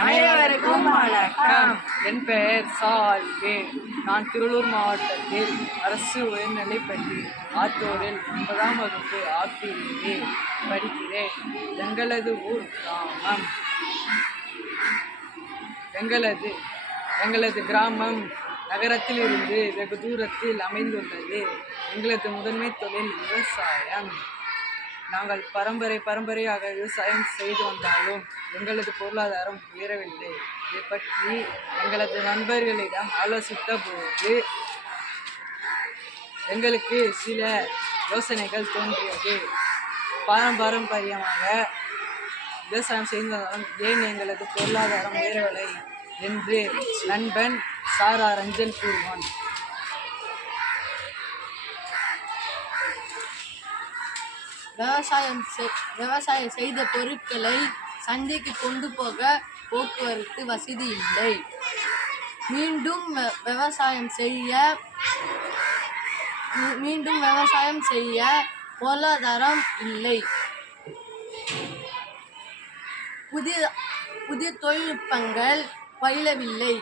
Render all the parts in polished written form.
அனைவருக்கும் வணக்கம். என் பெயர் சால்வே. நான் திருவள்ளூர் மாவட்டத்தில் அரசு உயர்நிலைப்பள்ளி ஆத்தூரில் 9ஆம் வகுப்பு ஆப்பிரிலே படிக்கிறேன். எங்களது ஊர் கிராமம். எங்களது கிராமம் நகரத்தில் இருந்து வெகு தூரத்தில் அமைந்துள்ளது. எங்களது முதன்மை தொழில் விவசாயம். நாங்கள் பரம்பரையாக விவசாயம் செய்து வந்தாலும் எங்களது பொருளாதாரம் உயரவில்லை. இதை பற்றி எங்களது நண்பர்களிடம் ஆலோசித்த போது எங்களுக்கு சில யோசனைகள் தோன்றியது. பாரம்பரியமாக விவசாயம் செய்து வந்தாலும் ஏன் எங்களது பொருளாதாரம் உயரவில்லை என்று நண்பன் சாரா ரஞ்சன் கூறுவான். விவசாயம் செய்த பொருட்களை சந்தைக்கு கொண்டு போக போக்குவரத்து வசதி இல்லை. மீண்டும் விவசாயம் செய்ய பொருளாதாரம் இல்லை. புதிய தொழில்நுட்பங்கள் பயிலவில்லை.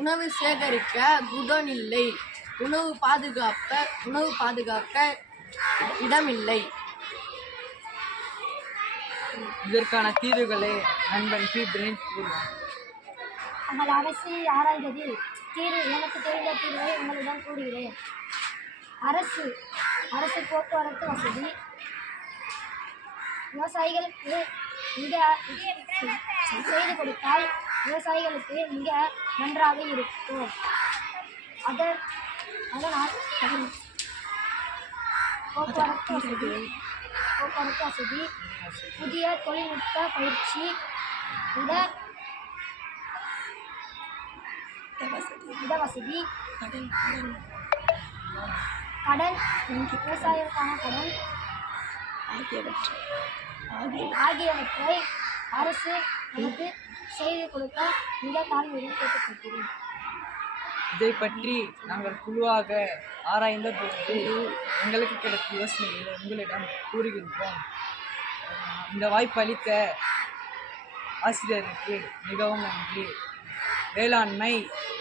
உணவு சேகரிக்க குடோன் இல்லை. உணவு பாதுகாக்க இடமில்லை. இதற்கான தீர்வுகளை நண்பன் கூறுவார். நமது அரசு ஆராய்ந்ததில் எனக்கு தெரிந்த தீர்வை உங்களிடம் கூறுகிறேன். அரசு போக்குவரத்து வசதி விவசாயிகளுக்கு மிக செய்து கொடுத்தால் விவசாயிகளுக்கு மிக நன்றாக இருக்கும். அதனால் போக்குவரத்து வசதி, புதிய தொழில்நுட்ப பயிற்சி, இட வசதி, கடன், விவசாயிகளுக்கான கடன் ஆகியவற்றை அரசு நமக்கு செய்து கொடுக்க மிக தாழ்மையுடன் கேட்டுக்கொள்கிறேன். இதை பற்றி நாங்கள் குழுவாக ஆராய்ந்த போது எங்களுக்கு கிடைத்த யோசனைகளை உங்களிடம் கூறுகின்றோம். இந்த வாய்ப்பு அளித்த ஆசிரியருக்கு மிகவும் நன்றி. வேளாண்மை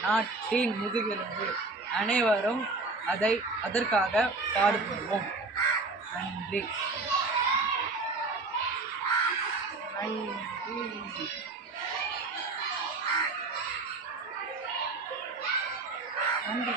நாட்டின் முதுகெலும்பு. அனைவரும் அதற்காக பாடுபடுவோம். நன்றி. நன்றி.